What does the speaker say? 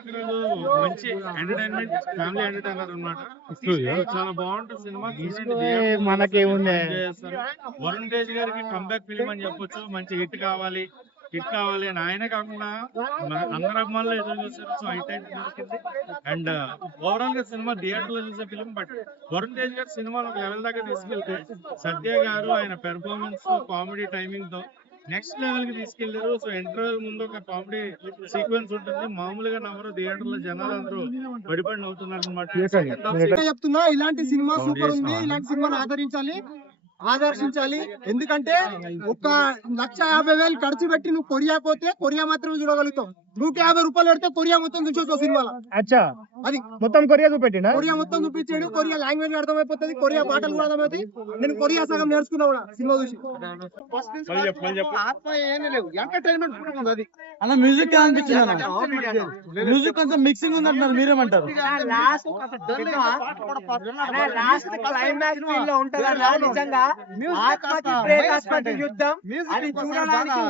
సంక్రాంతి రోజు మంచి entertainment family entertainer అన్నమాట. చాలా బాగుంటుంది సినిమా. మనకేముంది వరుణ్ తేజ్ గారికి కంబ్యాక్ ఫిల్మ్ అని చెప్పొచ్చు. మంచి హిట్ కావాలి అని ఆయనే కాకుండా అందరు అభిమానులు ఎదురు చూసారు. సో హిట్ అయితే దొరికింది. అండ్ ఓవరాల్ గా సినిమా థియేటర్ లో చూసే ఫిల్మ్. బట్ వరుణ్ తేజ్ గారు సినిమాలో ఒక లెవెల్ దాకా తీసుకెళ్తే సత్య గారు ఆయన పెర్ఫార్మెన్స్ కామెడీ టైమింగ్ తో నెక్స్ట్ లెవెల్ కి తీసుకెళ్లారు. సో ఇంటర్వెల్ ముందు ఒక కామెడీ సీక్వెన్స్ ఉంటుంది. మామూలుగా నవ్వరు. థియేటర్ లో జనాలు అందరూ పడిపడి నవ్వుతున్నారు అనమాట. చెప్తున్నా ఇలాంటి సినిమా సూపర్ ఉంది. ఇలాంటి సినిమాను ఆదర్శించాలి. ఎందుకంటే 1,50,000 ఖర్చు పెట్టి నువ్వు కొరియా పోతే కొరియా మాత్రం చూడగలుగుతావు. 150 రూపాయలు పెడితే కొరియా మొత్తం చూసొచ్చు సినిమాలో. అచ్చా, అది మొత్తం కొరియా చూపెట్టినా? కొరియా మొత్తం చూపించాడు. కొరియా లాంగ్వేజ్ అర్థమైపోతుంది. కొరియా పాటలు కూడా అర్థమవుతాయి. నేను కొరియా సగం నేర్చుకున్నా కూడా సినిమా చూసి. ఆత్మ ఏమీ లేవు, ఎంటర్టైన్మెంట్ కూడా ఉంది. అది అన్న మ్యూజిక్ అనిపించింది. మ్యూజిక్ కొంచెం మిక్సింగ్ ఉంది అంటున్నారు, మీరేమంటారు? లాస్ట్ క్లైమాక్స్ లో ఉంటది నిజంగా. ఆత్మకి ప్రేతాత్మకి యుద్ధం అది చూడడానికి